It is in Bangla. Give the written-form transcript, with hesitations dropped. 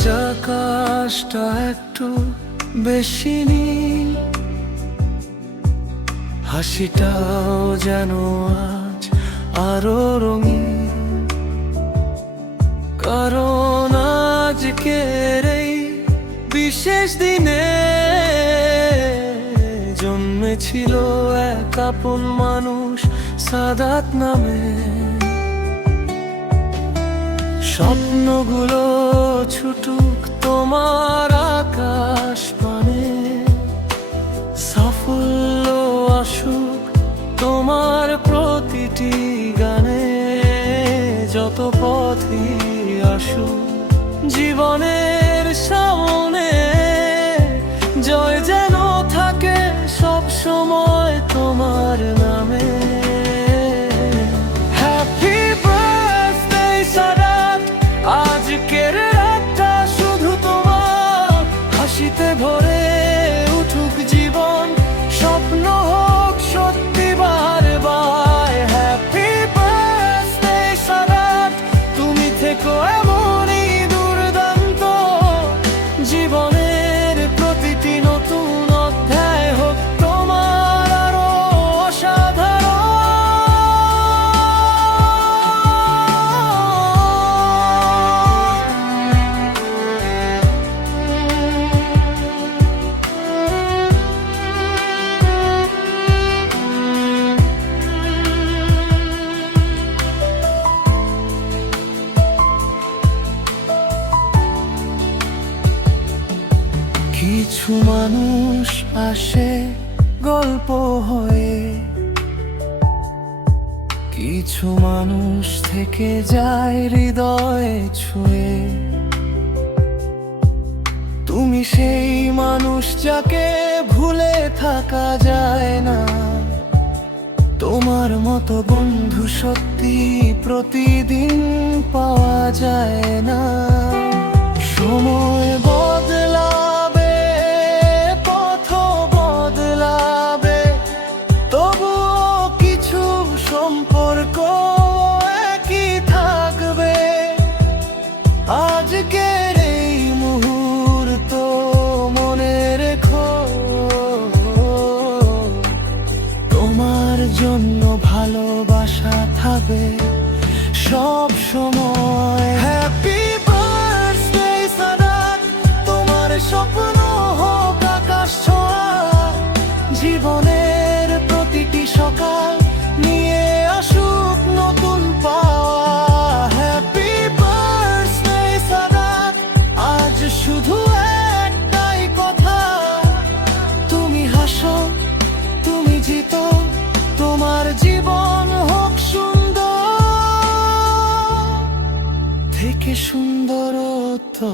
আজ আকাশটা একটু বেশি নীল, হাসিটাও যেন আজ আরো রঙিন। কারণ আজকের এই বিশেষ দিনে জন্মেছিল এক আপন মানুষ সাদাত নামে। স্বপ্নগুলো ছুটুক তোমার আকাশ পানে, সাফল্য আসুক তোমার প্রতিটি গানে। যত পথই আসুক জীবনের সামনে, জয় যেন থাকে সব সময় তোমার নামে। হ্যাপি বার্থডে সাদাত, আজকের রাতটা শুধু তোমার। হাসিতে ভরে উঠুক জীবন, স্বপ্ন হোক সত্যি বারবার। হ্যাপি বার্থডে সাদাত, তুমি থেকো এমনই দুর্দান্ত। জীবনের প্রতিটি নতুন অধ্যায় হোক তোমার আরো অসাধারণ। কিছু মানুষ আসে গল্প হয়ে, কিছু মানুষ থেকে যায় হৃদয়ে ছুঁয়ে। তুমি সেই মানুষ যাকে ভুলে থাকা যায় না। তোমার মতো বন্ধু সত্যি প্রতিদিন পাওয়া যায় না। সময় বদলাবে, পথ বদলাবে, তবুও কিছু সম্পর্ক একই থাকবে। আজকের এই মুহূর্ত মনে রেখো, তোমার জন্য ভালোবাসা থাকবে সব সময়। হ্যাপি বার্থডে সাদাত, তোমার স্বপ্ন হোক আকাশ ছোঁয়া। জীবনের প্রতিটি সকাল নিয়ে আসুক নতুন পাওয়া। হ্যাপি বার্থডে সাদাত, আজ শুধু একটাই কথা। তুমি হাসো, তুমি জিতো, তোমার জীবন হোক সুন্দর থেকে সুন্দরতর।